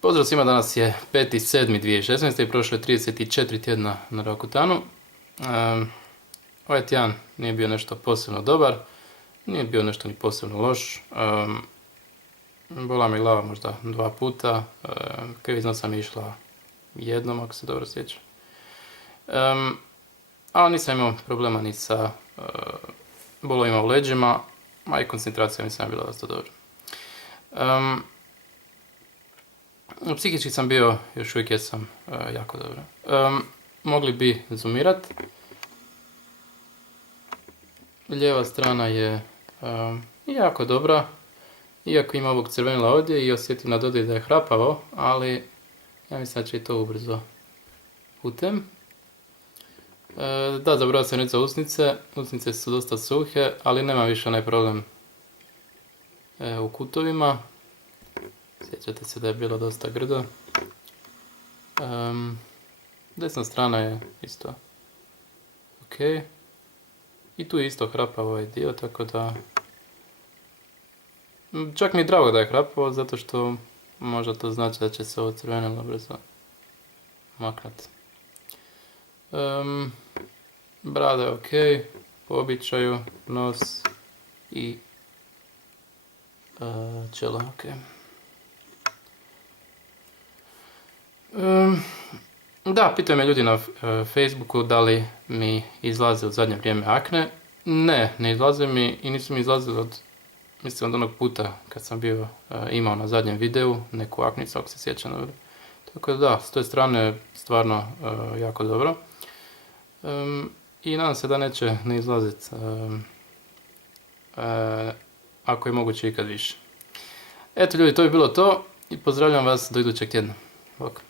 Pozdrav svima, danas je 5.7.2016. i prošlo je 34 tjedna na Rakutanu. Ovaj tjedan nije bio nešto posebno dobar, nije bio nešto ni posebno loš. Bola mi glava možda 2 puta, krivizna sam išla jednom, ako se dobro sjećam. Ali nisam imao problema ni sa bolovima u leđima, a i koncentracija mi sam bila dosta dobra. Psihički sam bio, još uvijek jesam jako dobro. Mogli bi zoomirat. Lijeva strana je jako dobra, iako ima ovog crvenila ovdje i osjetim na dodaju da je hrapavo, ali ja mislim da će i to ubrzo putem. Da, zaboravio sam reći za usnice. Usnice su dosta suhe, ali nema više onaj problem u kutovima. Sjećate se da je bilo dosta grdo. Desna strana je isto ok. I tu je isto hrapavo ovaj dio, tako da... Čak mi je drago da je hrapavo, zato što možda to znači da će se ovo crvenilo brzo maknuti. Brada je ok, po običaju, nos i čelo ok. Da, pitaju me ljudi na Facebooku da li mi izlaze u zadnje vrijeme akne. Ne izlaze mi i nisu mi izlazili od onog puta kad sam bio imao na zadnjem videu neku aknicu, ako se sjećam dobro. Tako da, s toj strane stvarno jako dobro. I nadam se da neće ne izlaziti ako je moguće ikad više. Eto ljudi, to bi bilo to i pozdravljam vas do idućeg tjedna. Bok.